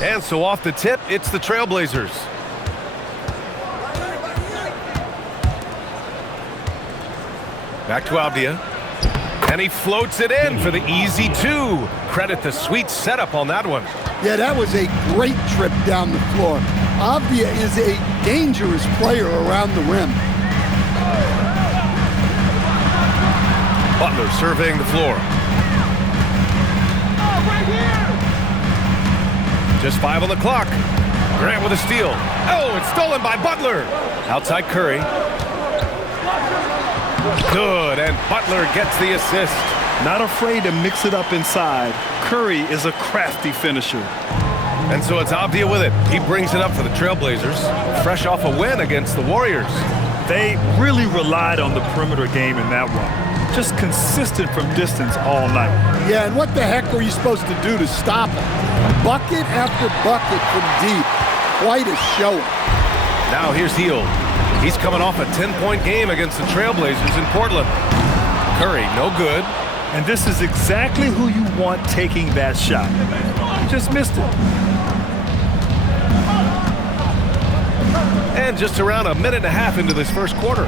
And so off the tip, it's the Trailblazers. Back to Avdia. And he floats it in for the easy two. Credit the sweet setup on that one. Yeah, that was a great trip down the floor. Avdia is a dangerous player around the rim. Butler surveying the floor. Right here. Just 5 on the clock. Grant with a steal. Oh, it's stolen by Butler. Outside Curry. Good, and Butler gets the assist. Not afraid to mix it up inside. Curry is a crafty finisher. And so it's Avdia with it. He brings it up for the Trailblazers, fresh off a win against the Warriors. They really relied on the perimeter game in that one. Just consistent from distance all night. Yeah, and what the heck are you supposed to do to stop him? Bucket after bucket from deep. Quite a showing. Now here's Hield. He's coming off a 10-point game against the Trailblazers in Portland. Curry, no good. And this is exactly who you want taking that shot. Just missed it. And just around a minute and a half into this first quarter.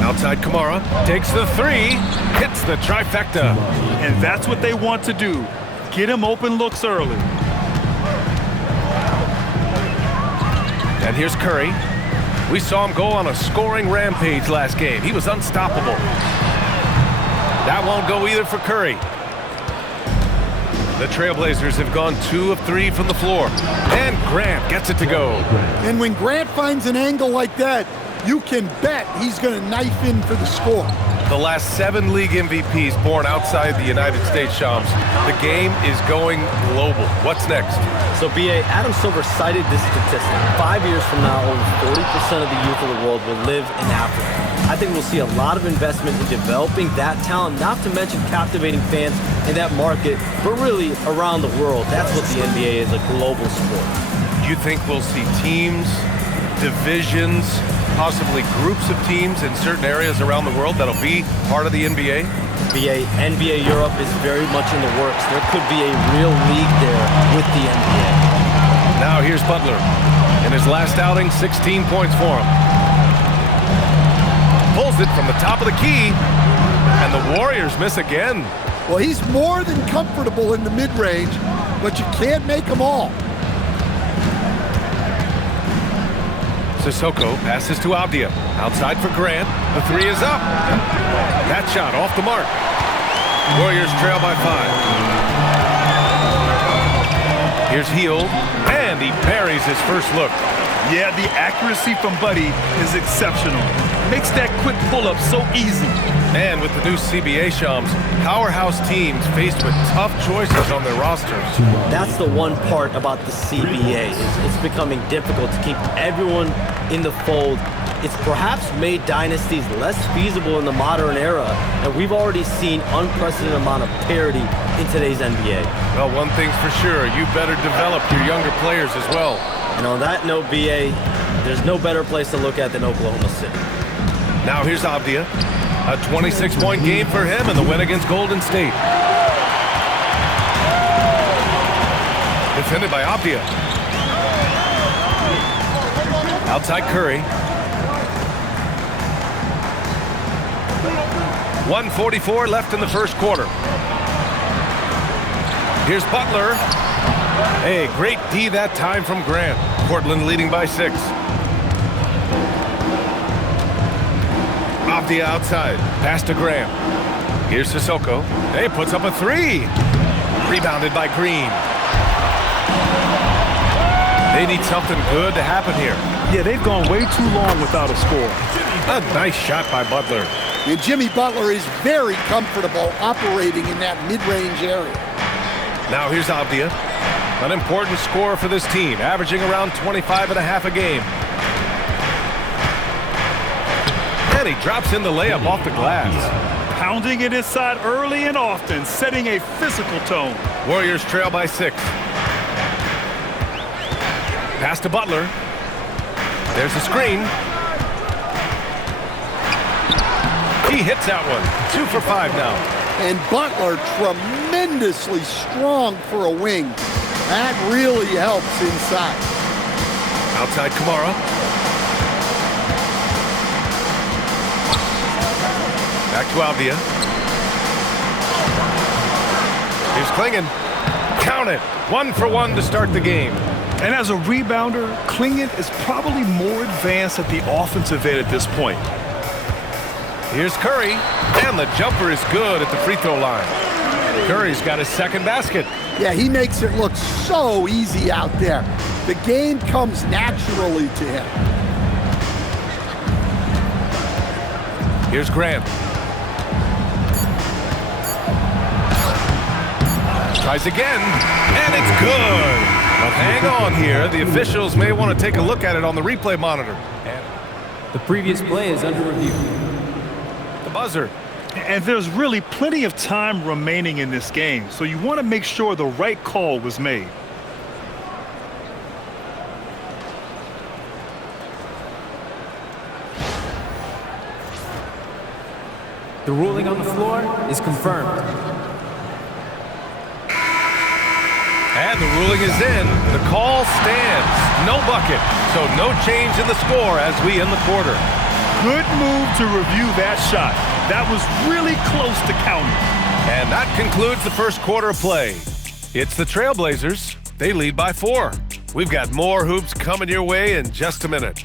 Outside Kamara, takes the three, hits the trifecta. And that's what they want to do. Get him open looks early. And here's Curry. We saw him go on a scoring rampage last game. He was unstoppable. That won't go either for Curry. The Trailblazers have gone 2 of 3 from the floor. And Grant gets it to go. And when Grant finds an angle like that, you can bet he's going to knife in for the score. The last 7 league MVPs born outside the United States, Shams. The game is going global. What's next? So, B.A., Adam Silver cited this statistic. 5 years from now, over 40% of the youth of the world will live in Africa. I think we'll see a lot of investment in developing that talent, not to mention captivating fans in that market, but really around the world. That's what the NBA is, a global sport. Do you think we'll see teams, divisions, possibly groups of teams in certain areas around the world that'll be part of the NBA? NBA Europe is very much in the works. There could be a real league there with the NBA. Now here's Butler. In his last outing, 16 points for him. Pulls it from the top of the key, and the Warriors miss again. Well, he's more than comfortable in the mid-range, but you can't make them all. Sissoko passes to Avdia. Outside for Grant. The three is up. That shot off the mark. Warriors trail by 5. Here's Hield, and he buries his first look. Yeah, the accuracy from Buddy is exceptional. Makes that quick pull-up so easy. And with the new CBA, Shams, powerhouse teams faced with tough choices on their rosters. That's the one part about the CBA. It's becoming difficult to keep everyone in the fold. It's perhaps made dynasties less feasible in the modern era, and we've already seen unprecedented amount of parity in today's NBA. Well, one thing's for sure, you better develop your younger players as well. And on that note, BA, there's no better place to look at than Oklahoma City. Now here's Avdia. A 26-point game for him in the win against Golden State. Defended by Avdia. Outside Curry. 1:44 left in the first quarter. Here's Butler. Hey, great D that time from Grant. Portland leading by 6. Avdia outside. Pass to Graham. Here's Sissoko. Hey, puts up a 3. Rebounded by Green. They need something good to happen here. Yeah, they've gone way too long without a score. A nice shot by Butler. And Jimmy Butler is very comfortable operating in that mid-range area. Now here's Avdia. An important scorer for this team, averaging around 25.5 a game. And he drops in the layup off the glass. Pounding it inside early and often, setting a physical tone. Warriors trail by 6. Pass to Butler. There's a screen. He hits that one. 2 for 5 now. And Butler tremendously strong for a wing. That really helps inside. Outside Kamara. Back to Alvia. Here's Klingon. Count it. 1 for 1 to start the game. And as a rebounder, Klingon is probably more advanced at the offensive end at this point. Here's Curry, and the jumper is good at the free throw line. Curry's got his second basket. Yeah, he makes it look so easy out there. The game comes naturally to him. Here's Grant. Tries again, and it's good. But hang on here. The officials may want to take a look at it on the replay monitor. The previous play is under review. The buzzer. And there's really plenty of time remaining in this game, so you want to make sure the right call was made. The ruling on the floor is confirmed. And the ruling is in. The call stands. No bucket. So no change in the score as we end the quarter. Good move to review that shot. That was really close to counting. And that concludes the first quarter of play. It's the Trailblazers. They lead by 4. We've got more hoops coming your way in just a minute.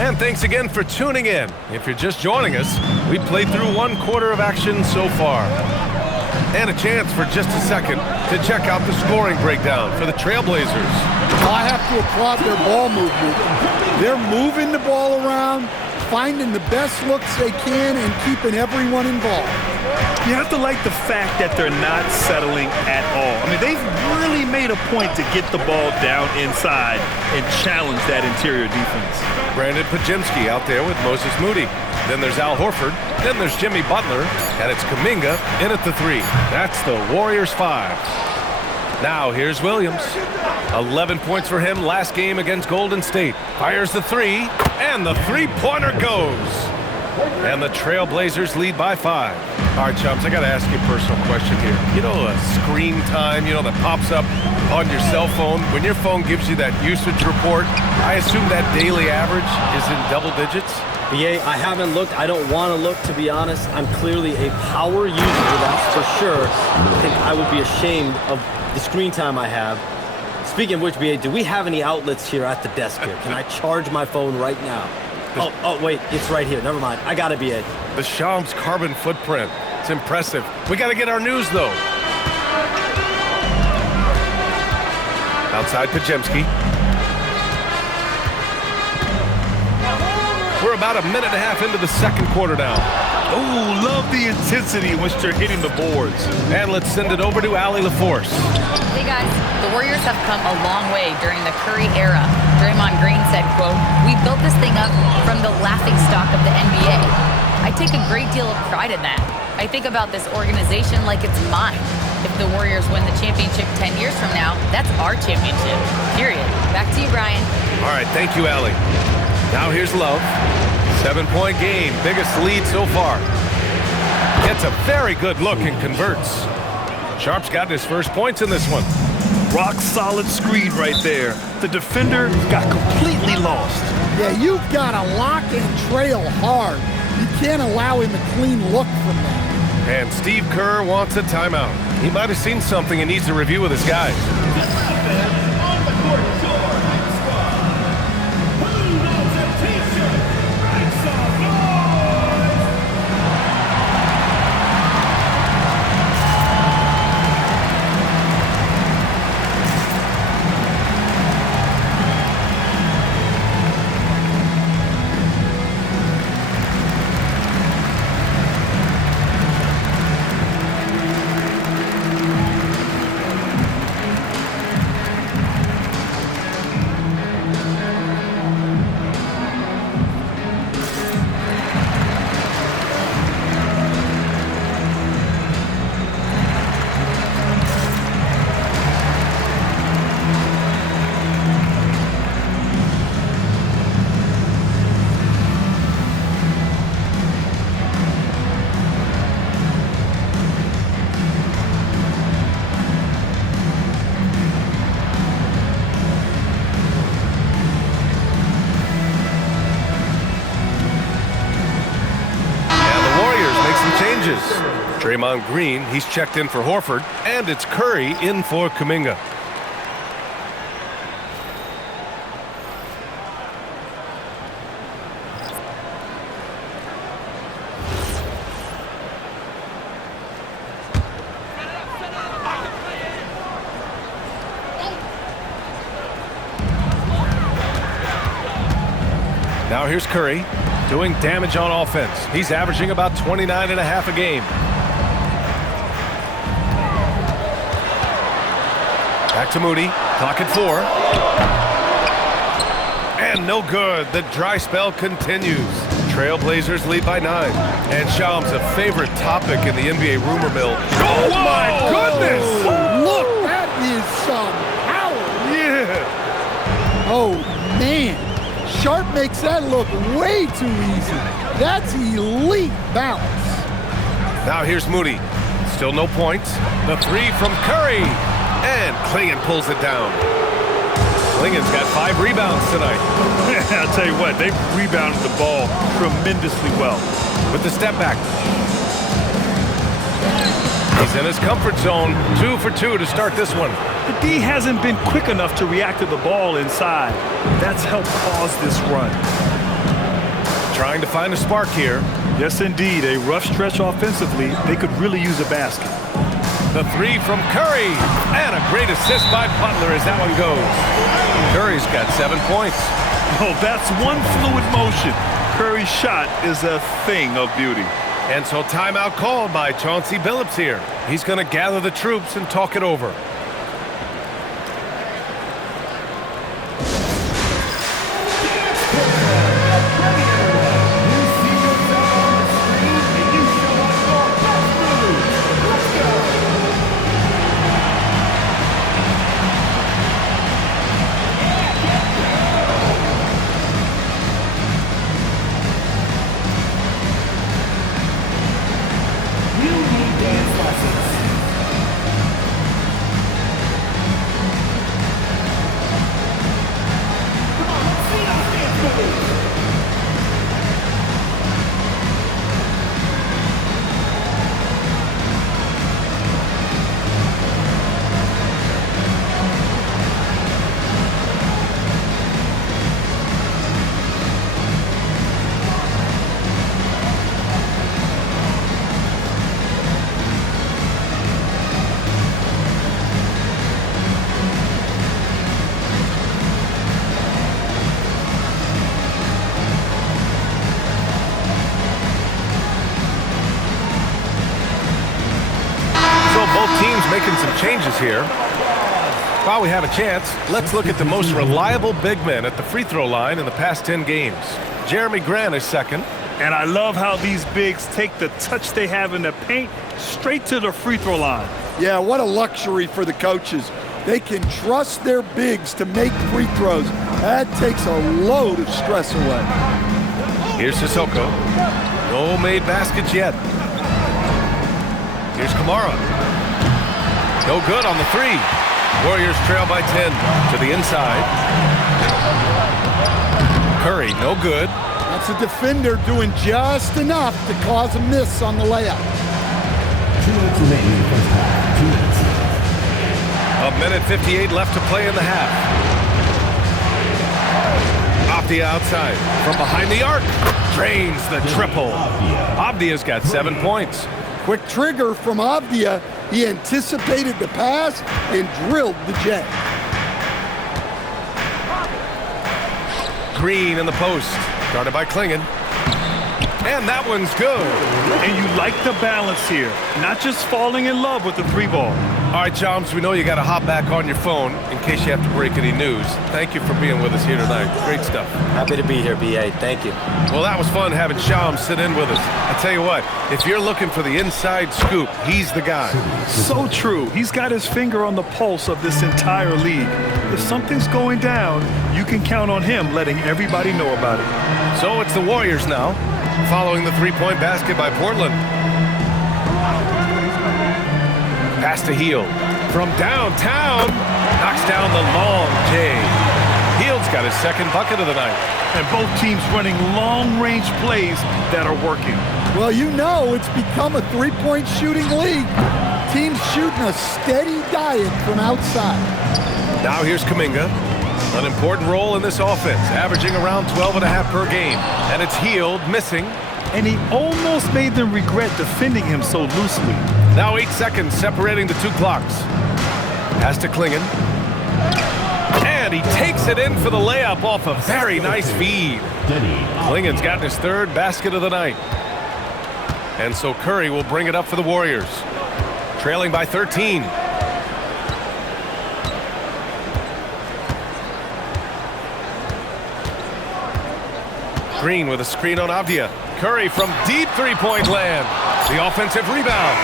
And thanks again for tuning in. If you're just joining us, we played through 1 quarter of action so far. And a chance for just a second to check out the scoring breakdown for the Trailblazers. I have to applaud their ball movement. They're moving the ball around, finding the best looks they can, and keeping everyone involved. You have to like the fact that they're not settling at all. I mean, they've really made a point to get the ball down inside and challenge that interior defense. Brandon Pajemski out there with Moses Moody. Then there's Al Horford. Then there's Jimmy Butler. And it's Kuminga in at the 3. That's the Warriors 5. Now here's Williams. 11 points for him last game against Golden State. Fires the 3. And the three-pointer goes. And the Trailblazers lead by 5. All right, chums, I got to ask you a personal question here. You know, screen time, that pops up on your cell phone. When your phone gives you that usage report, I assume that daily average is in double digits? BA, I haven't looked. I don't want to look, to be honest. I'm clearly a power user, that's for sure. I think I would be ashamed of the screen time I have. Speaking of which, BA, do we have any outlets here at the desk here? Can I charge my phone right now? Oh, wait, it's right here. Never mind. I got it, BA. The Shams carbon footprint. It's impressive. We got to get our news, though. Outside Pajemski. We're about a minute and a half into the second quarter now. Oh, love the intensity in which they're hitting the boards. And let's send it over to Allie LaForce. Hey guys, the Warriors have come a long way during the Curry era. Draymond Green said, quote, "We built this thing up from the laughingstock of the NBA. I take a great deal of pride in that. I think about this organization like it's mine. If the Warriors win the championship 10 years from now, that's our championship, period." Back to you, Brian. All right, thank you, Allie. Now here's Love. 7-point game, biggest lead so far. Gets a very good look and converts. Sharp's got his first points in this one. Rock solid screen right there. The defender got completely lost. Yeah, you've got to lock and trail hard. You can't allow him a clean look from that. And Steve Kerr wants a timeout. He might have seen something and needs a review with his guys. Draymond Green, he's checked in for Horford, and it's Curry in for Kuminga. Now here's Curry doing damage on offense. He's averaging about 29 and a half a game. Back to Moody. Clock at 4. And no good. The dry spell continues. Trailblazers lead by 9. And Shams, a favorite topic in the NBA rumor mill. Oh, my goodness! Look, that is some power. Yeah. Oh, man. Sharp makes that look way too easy. That's elite balance. Now here's Moody. Still no points. The 3 from Curry. And Klingon pulls it down. Klingon's got 5 rebounds tonight. I'll tell you what, they've rebounded the ball tremendously well. With the step back. He's in his comfort zone. 2 for 2 to start this one. The D hasn't been quick enough to react to the ball inside. That's helped cause this run. Trying to find a spark here. Yes, indeed. A rough stretch offensively. They could really use a basket. The 3 from Curry. And a great assist by Butler as that one goes. Curry's got 7 points. Oh, that's one fluid motion. Curry's shot is a thing of beauty. And so timeout called by Chauncey Billups here. He's going to gather the troops and talk it over. Both teams making some changes here. While we have a chance, let's look at the most reliable big men at the free throw line in the past 10 games. Jeremy Grant is second. And I love how these bigs take the touch they have in the paint straight to the free throw line. Yeah, what a luxury for the coaches. They can trust their bigs to make free throws. That takes a load of stress away. Here's Sissoko. No made baskets yet. Here's Kamara. No good on the 3. Warriors trail by 10 to the inside. Curry, no good. That's a defender doing just enough to cause a miss on the layup. 2 minutes remaining in the first half. 2 minutes. A minute 58 left to play in the half. Off the outside. From behind the arc. Drains the triple. Avdia's got 7 points. Quick trigger from Avdia. He anticipated the pass and drilled the J. Green in the post. Guarded by Klingon. And that one's good. And you like the balance here. Not just falling in love with the 3 ball. All right, Joms, we know you got to hop back on your phone in case you have to break any news. Thank you for being with us here tonight. Great stuff. Happy to be here, B.A. Thank you. Well, that was fun having Shams sit in with us. I tell you what, if you're looking for the inside scoop, he's the guy. So true. He's got his finger on the pulse of this entire league. If something's going down, you can count on him letting everybody know about it. So it's the Warriors now, following the three-point basket by Portland. Pass to Hield. From downtown, knocks down the long J. Hield's He's got his second bucket of the night. And both teams running long-range plays that are working. Well, you know it's become a three-point shooting league. Teams shooting a steady diet from outside. Now here's Kuminga. An important role in this offense, averaging around 12.5 per game. And it's Hield missing. And he almost made them regret defending him so loosely. Now 8 seconds separating the two clocks. Pass to Klingon. And he takes it in for the layup off a very nice feed. Klingon's gotten his third basket of the night. And so Curry will bring it up for the Warriors. Trailing by 13. Green with a screen on Avdia. Curry from deep three-point land. The offensive rebound.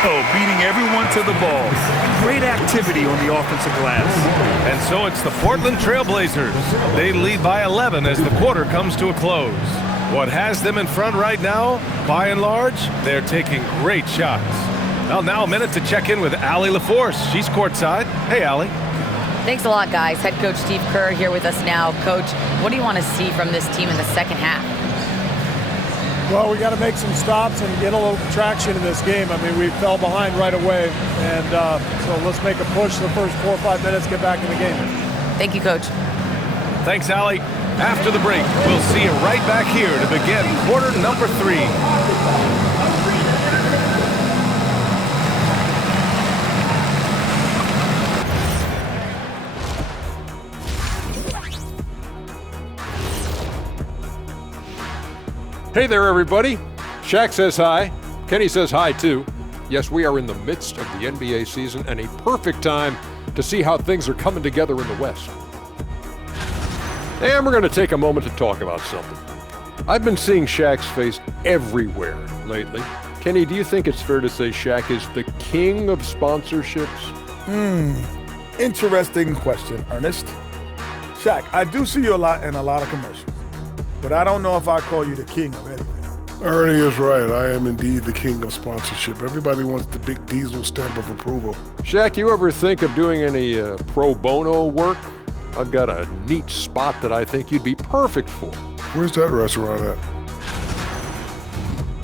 Oh, beating everyone to the ball. Great activity on the offensive glass. And so it's the Portland Trailblazers. They lead by 11 as the quarter comes to a close. What has them in front right now, by and large, they're taking great shots. Well, now a minute to check in with Allie LaForce. She's courtside. Hey, Allie. Thanks a lot, guys. Head coach Steve Kerr here with us now. Coach, what do you want to see from this team in the second half? Well, we got to make some stops and get a little traction in this game. I mean, we fell behind right away, and so let's make a push the first 4 or 5 minutes, get back in the game. Thank you, Coach. Thanks, Allie. After the break, we'll see you right back here to begin quarter number 3. Hey there, everybody. Shaq says hi. Kenny says hi, too. Yes, we are in the midst of the NBA season and a perfect time to see how things are coming together in the West. And we're going to take a moment to talk about something. I've been seeing Shaq's face everywhere lately. Kenny, do you think it's fair to say Shaq is the king of sponsorships? Interesting question, Ernest. Shaq, I do see you in a lot of commercials. But I don't know if I call you the king of anything. Ernie is right. I am indeed the king of sponsorship. Everybody wants the big diesel stamp of approval. Shaq, you ever think of doing any pro bono work? I've got a neat spot that I think you'd be perfect for. Where's that restaurant at?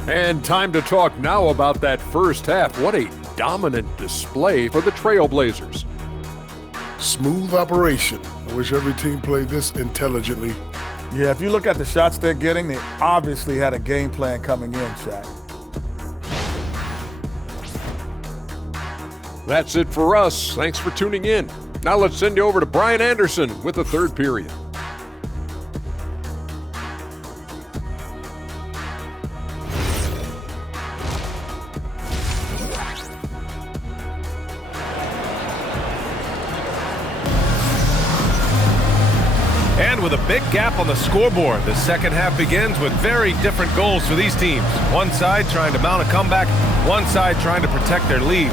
And time to talk now about that first half. What a dominant display for the Trailblazers. Smooth operation. I wish every team played this intelligently. Yeah, if you look at the shots they're getting, they obviously had a game plan coming in, Shaq. That's it for us. Thanks for tuning in. Now let's send you over to Brian Anderson with the third period. And with a big gap on the scoreboard, the second half begins with very different goals for these teams. One side trying to mount a comeback, one side trying to protect their lead.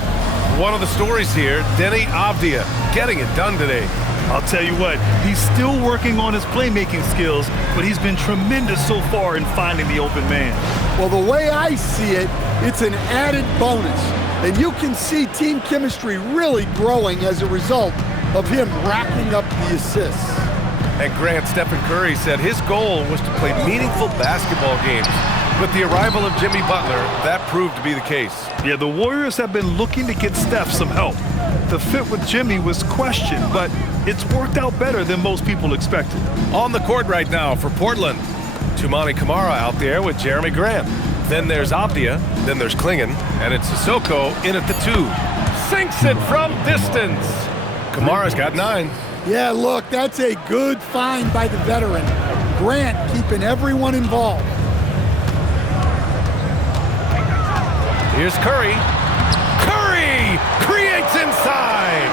One of the stories here, Denny Avdia, getting it done today. I'll tell you what, he's still working on his playmaking skills, but he's been tremendous so far in finding the open man. Well, the way I see it, it's an added bonus. And you can see team chemistry really growing as a result of him racking up the assists. And Grant, Stephen Curry said his goal was to play meaningful basketball games. With the arrival of Jimmy Butler, that proved to be the case. Yeah, the Warriors have been looking to get Steph some help. The fit with Jimmy was questioned, but it's worked out better than most people expected. On the court right now for Portland, Toumani Camara out there with Jeremy Grant. Then there's Avdia, then there's Klingon, and it's Sissoko in at the 2. Sinks it from distance. Kamara's got 9. Yeah, look, that's a good find by the veteran. Grant keeping everyone involved. Here's Curry. Curry creates inside.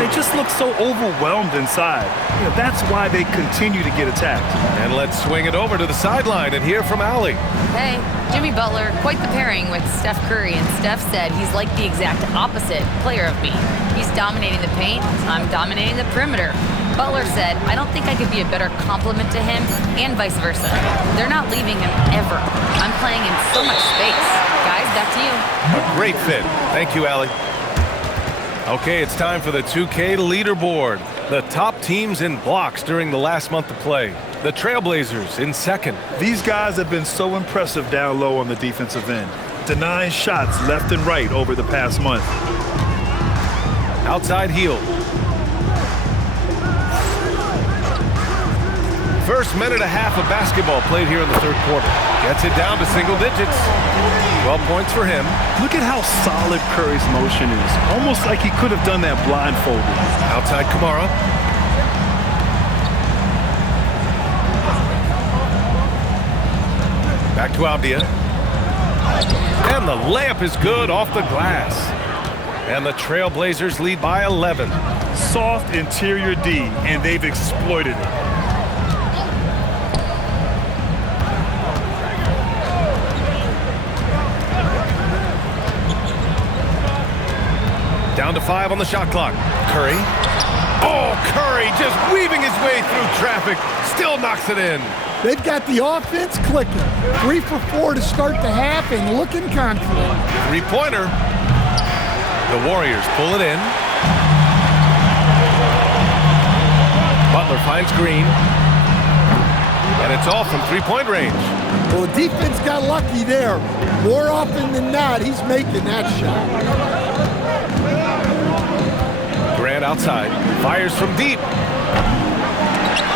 They just look so overwhelmed inside. You know, that's why they continue to get attacked. And let's swing it over to the sideline and hear from Allie. Hey, Jimmy Butler, quite the pairing with Steph Curry, and Steph said he's like the exact opposite player of me. He's dominating the paint, I'm dominating the perimeter. Butler said, I don't think I could be a better complement to him, and vice versa. They're not leaving him ever. I'm playing in so much space. Guys, back to you. A great fit. Thank you, Allie. Okay, it's time for the 2K leaderboard. The top teams in blocks during the last month of play. The Trailblazers in second. These guys have been so impressive down low on the defensive end, denying shots left and right over the past month. Outside heel. First minute and a half of basketball played here in the third quarter. Gets it down to single digits. 12 points for him. Look at how solid Curry's motion is. Almost like he could have done that blindfolded. Outside Kamara. Back to Abdia. And the layup is good off the glass. And the Trailblazers lead by 11. Soft interior D, and they've exploited it. Down to 5 on the shot clock. Curry. Oh, Curry just weaving his way through traffic. Still knocks it in. They've got the offense clicking. 3 for 4 to start the half and looking confident. Three-pointer. The Warriors pull it in. Butler finds Green. And it's all from three-point range. Well, the defense got lucky there. More often than not, he's making that shot. Grant outside. Fires from deep.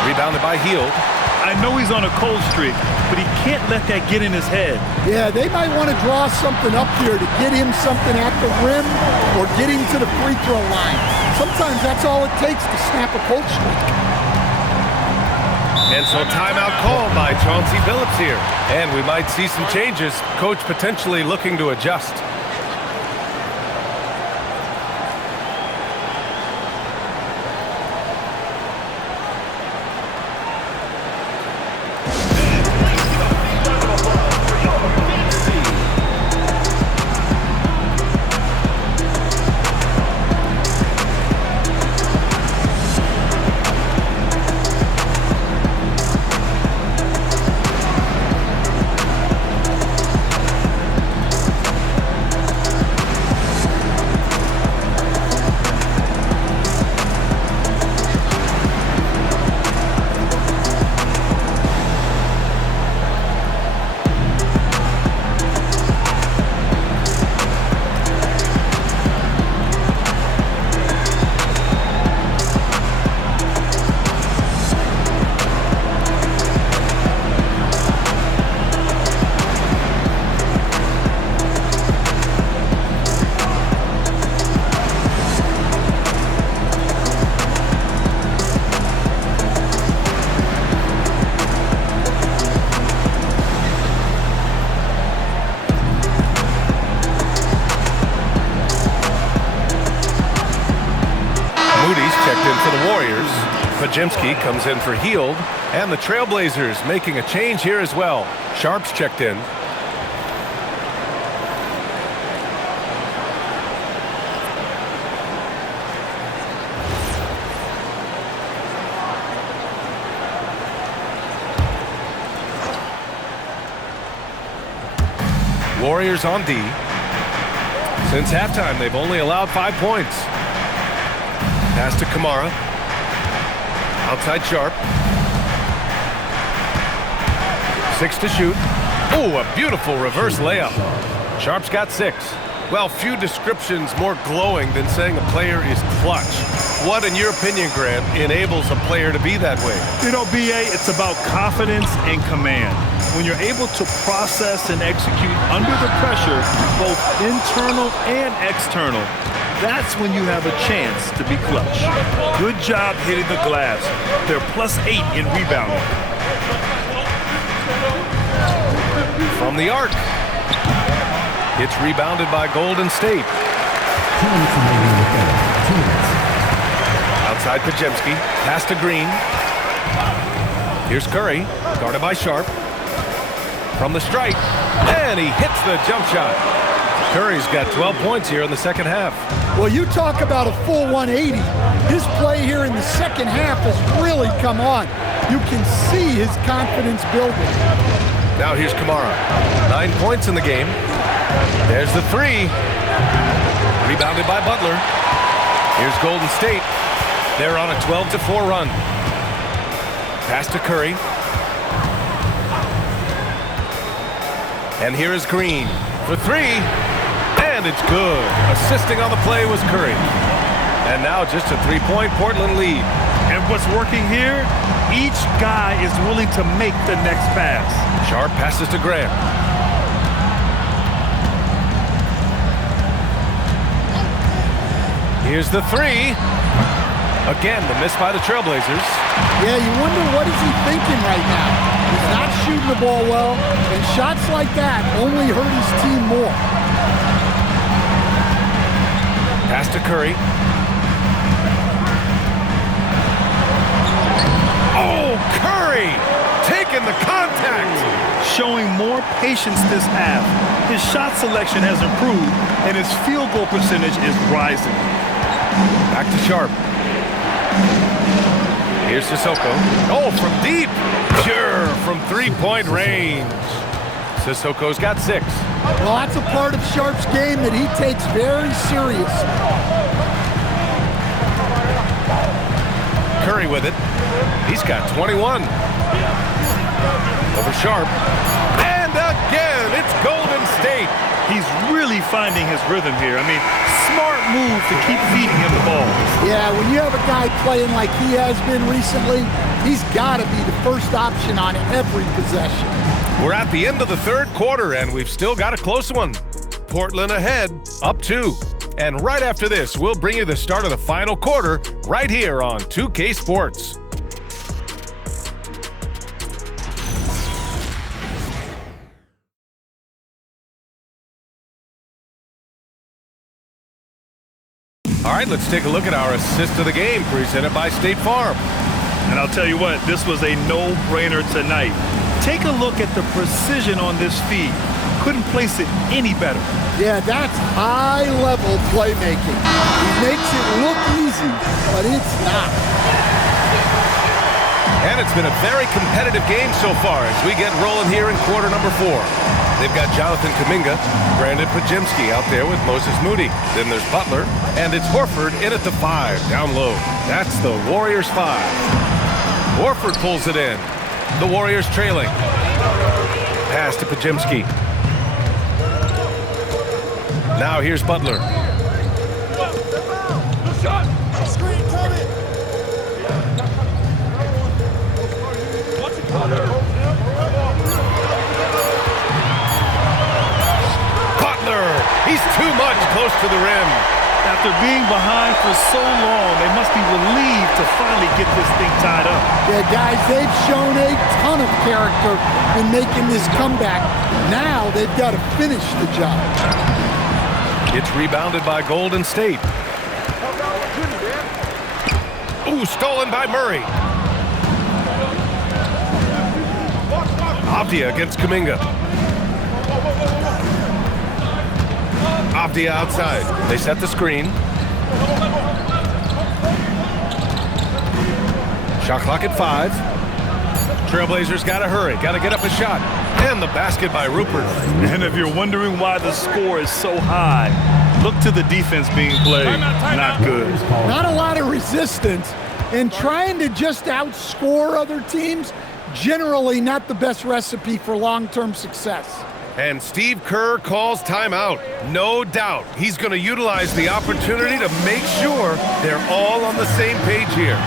Rebounded by Hield. I know he's on a cold streak, but he can't let that get in his head. Yeah, they might want to draw something up here to get him something at the rim or get him to the free throw line. Sometimes that's all it takes to snap a cold streak. And so timeout called by Chauncey Billups here. And we might see some changes. Coach potentially looking to adjust. Pajemski comes in for Hield, and the Trailblazers making a change here as well. Sharp's checked in. Warriors on D. Since halftime, they've only allowed 5 points. Pass to Kamara. Outside Sharp. 6 to shoot. Oh, a beautiful reverse layup. Sharp's got 6. Well, few descriptions more glowing than saying a player is clutch. What, in your opinion, Grant, enables a player to be that way? You know, B.A., it's about confidence and command. When you're able to process and execute under the pressure, both internal and external, that's when you have a chance to be clutch. Good job hitting the glass. They're +8 in rebounding. From the arc. It's rebounded by Golden State. 2 minutes remaining in the third. 2 minutes. Outside Pajemski. Pass to Green. Here's Curry. Guarded by Sharp. From the strike. And he hits the jump shot. Curry's got 12 points here in the second half. Well, you talk about a full 180. His play here in the second half has really come on. You can see his confidence building. Now here's Kamara. 9 points in the game. There's the 3. Rebounded by Butler. Here's Golden State. They're on a 12-4 run. Pass to Curry. And here is Green for three. And it's good. Assisting on the play was Curry. And now just a three-point Portland lead. And what's working here? Each guy is willing to make the next pass. Sharp passes to Graham. Here's the three. Again, the miss by the Trailblazers. Yeah, you wonder what is he thinking right now. He's not shooting the ball well, and shots like that only hurt his team more. Pass to Curry. Oh, Curry! Taking the contact! Showing more patience this half. His shot selection has improved, and his field goal percentage is rising. Back to Sharp. Here's Sissoko. Oh, from deep. Sure, from three-point range. Sissoko's got 6. Well, that's a part of Sharp's game that he takes very seriously. Curry with it. He's got 21. Over Sharp. And again, it's Golden State. He's really finding his rhythm here. I mean, smart move to keep feeding him the ball. Yeah, when you have a guy playing like he has been recently, he's got to be the first option on every possession. We're at the end of the third quarter, and we've still got a close one. Portland ahead, up 2. And right after this, we'll bring you the start of the final quarter right here on 2K Sports. All right, let's take a look at our assist of the game presented by State Farm. And I'll tell you what, this was a no-brainer tonight. Take a look at the precision on this feed. Couldn't place it any better. Yeah, that's high-level playmaking. He makes it look easy, but it's not. And it's been a very competitive game so far as we get rolling here in quarter number 4. They've got Jonathan Kuminga, Brandon Pajemski out there with Moses Moody. Then there's Butler, and it's Horford in at the 5, down low. That's the Warriors 5. Horford pulls it in. The Warriors trailing. Pass to Pajemski. Now here's Butler. He's too much close to the rim. After being behind for so long, they must be relieved to finally get this thing tied up. Yeah, guys, they've shown a ton of character in making this comeback. Now they've got to finish the job. It's rebounded by Golden State. Ooh, stolen by Murray. Avdia against Kuminga. Avdia outside. They set the screen. Shot clock at 5. Trailblazers got to hurry. Got to get up a shot. And the basket by Rupert. And if you're wondering why the score is so high, look to the defense being played. Not good. Not a lot of resistance. And trying to just outscore other teams, generally not the best recipe for long-term success. And Steve Kerr calls timeout. No doubt he's going to utilize the opportunity to make sure they're all on the same page here.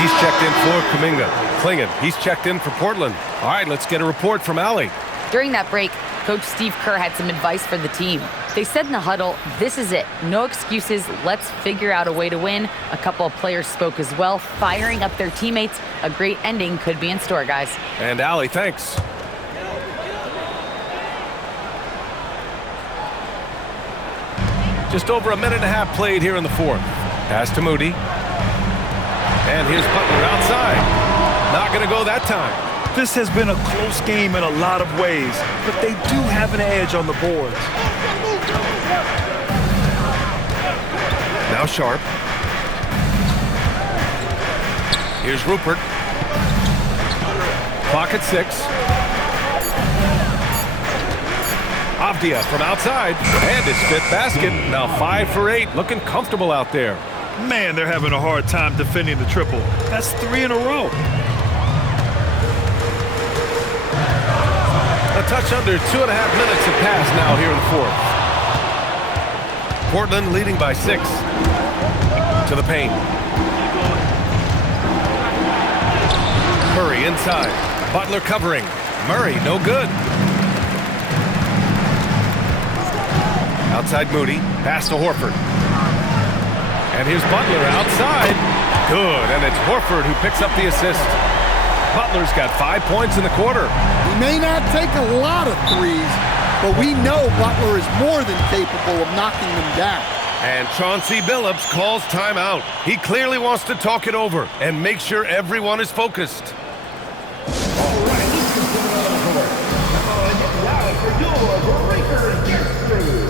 He's checked in for Kuminga. Klingon, he's checked in for Portland. All right, let's get a report from Allie. During that break, Coach Steve Kerr had some advice for the team. They said in the huddle, this is it. No excuses. Let's figure out a way to win. A couple of players spoke as well, firing up their teammates. A great ending could be in store, guys. And Allie, thanks. Just over a minute and a half played here in the fourth. Pass to Moody. And here's Butler outside. Not going to go that time. This has been a close game in a lot of ways, but they do have an edge on the boards. Now Sharp. Here's Rupert. Clock at 6. Avdia from outside. And his fifth basket. Now 5 for 8. Looking comfortable out there. Man, they're having a hard time defending the triple. That's 3 in a row. A touch under 2.5 minutes have passed now here in the fourth. Portland leading by 6. To the paint. Murray inside. Butler covering. Murray, no good. Outside Moody. Pass to Horford. And here's Butler outside. Good, and it's Horford who picks up the assist. Butler's got 5 points in the quarter. He may not take a lot of threes, but we know Butler is more than capable of knocking them down. And Chauncey Billups calls timeout. He clearly wants to talk it over and make sure everyone is focused. All right, let's get it on the court. Now for your breaker guest crew.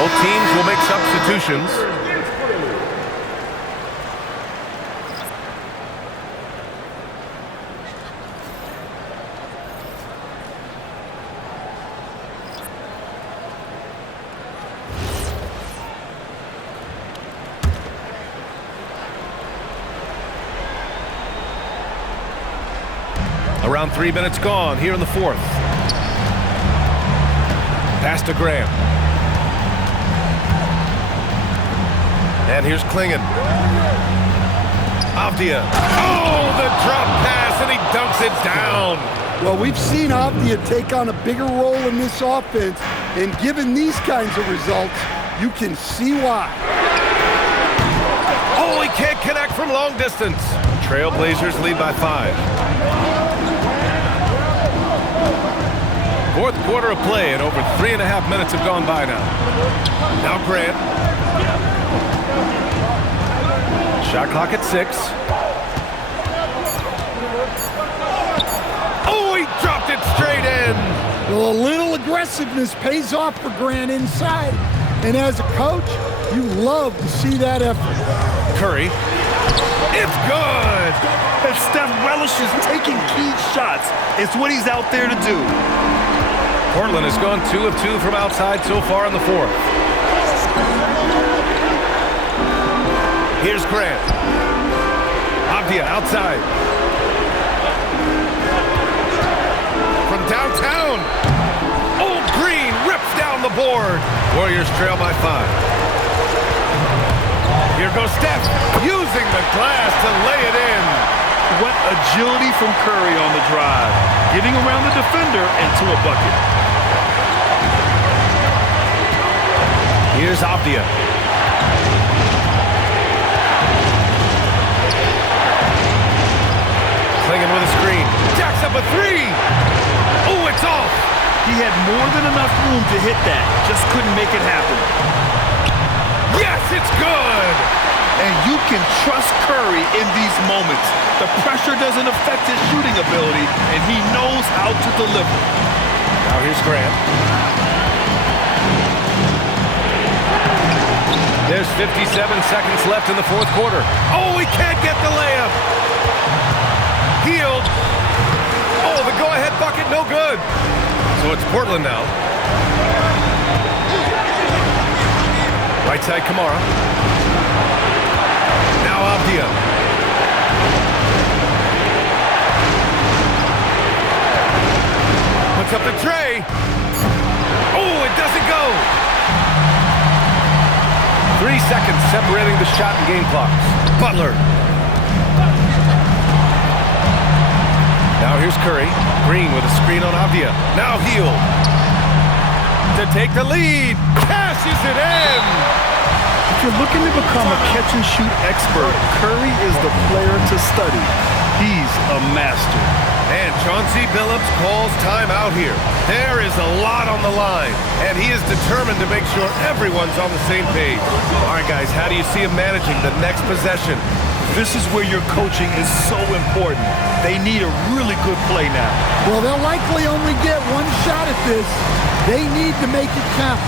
Both teams will make substitutions. Around 3 minutes gone here in the fourth. Pass to Graham. And here's Klingon. Avdia. Oh, the drop pass, and he dunks it down. Well, we've seen Avdia take on a bigger role in this offense, and given these kinds of results, you can see why. Oh, he can't connect from long distance. Trailblazers lead by 5. Fourth quarter of play, and over 3.5 minutes have gone by now. Now Grant. Shot clock at 6. Oh, he dropped it straight in. Well, a little aggressiveness pays off for Grant inside. And as a coach, you love to see that effort. Curry. It's good. If Steph relishes taking key shots, it's what he's out there to do. Portland has gone 2 of 2 from outside so far in the fourth. Here's Grant. Avdia outside. From downtown. Oh, Green rips down the board. Warriors trail by 5. Here goes Steph, using the glass to lay it in. What agility from Curry on the drive. Getting around the defender into a bucket. Here's Avdia. Clinging with a screen. Jacks up a three. Oh, it's off. He had more than enough room to hit that. Just couldn't make it happen. Yes, it's good. And you can trust Curry in these moments. The pressure doesn't affect his shooting ability, and he knows how to deliver. Now here's Grant. There's 57 seconds left in the fourth quarter. Oh, he can't get the layup. Healed. Oh, the go-ahead bucket, no good. So it's Portland now. Right side, Kamara. Now Avdia. Puts up the tray. Oh, it doesn't go. 3 seconds separating the shot and game clocks. Butler. Now here's Curry. Green with a screen on Avdia. Now Heel. To take the lead. Cashes it in. If you're looking to become a catch-and-shoot expert, Curry is the player to study. He's a master. And Chauncey Billups calls timeout here. There is a lot on the line, and he is determined to make sure everyone's on the same page. All right, guys, how do you see him managing the next possession? This is where your coaching is so important. They need a really good play now. Well, they'll likely only get one shot at this. They need to make it count.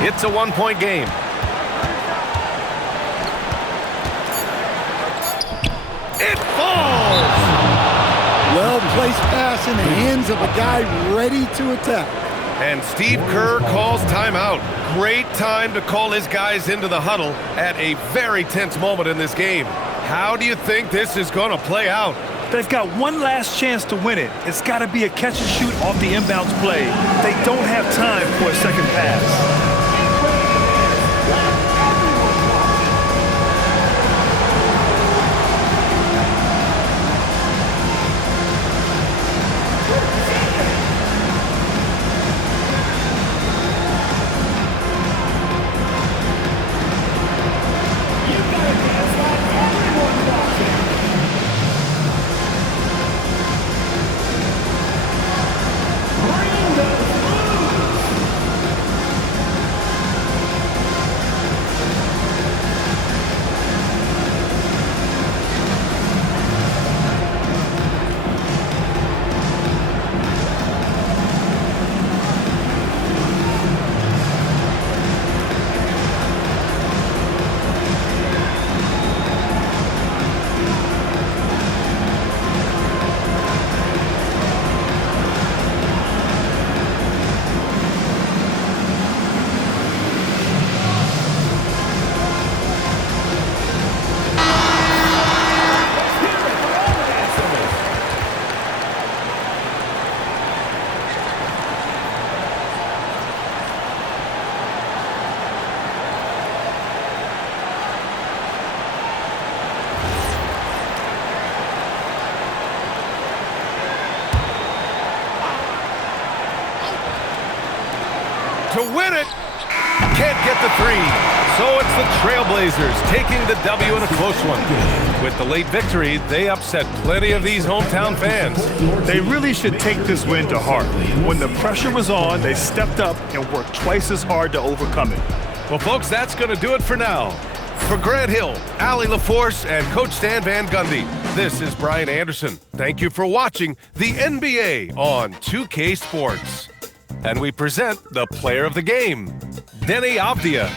It's a one-point game. It falls! Well-placed pass in the hands of a guy ready to attack. And Steve Kerr calls timeout. Great time to call his guys into the huddle at a very tense moment in this game. How do you think this is going to play out? They've got one last chance to win it. It's got to be a catch and shoot off the inbounds play. They don't have time for a second pass. To win it, Can't get the three. So it's the Trailblazers taking the W in a close one. With the late victory, they upset plenty of these hometown fans. They really should take this win to heart. When the pressure was on, they stepped up and worked twice as hard to overcome it. Well, folks, that's going to do it for now. For Grant Hill, Allie LaForce, and Coach Stan Van Gundy, this is Brian Anderson. Thank you for watching the NBA on 2K Sports. And we present the player of the game, Denny Avdia.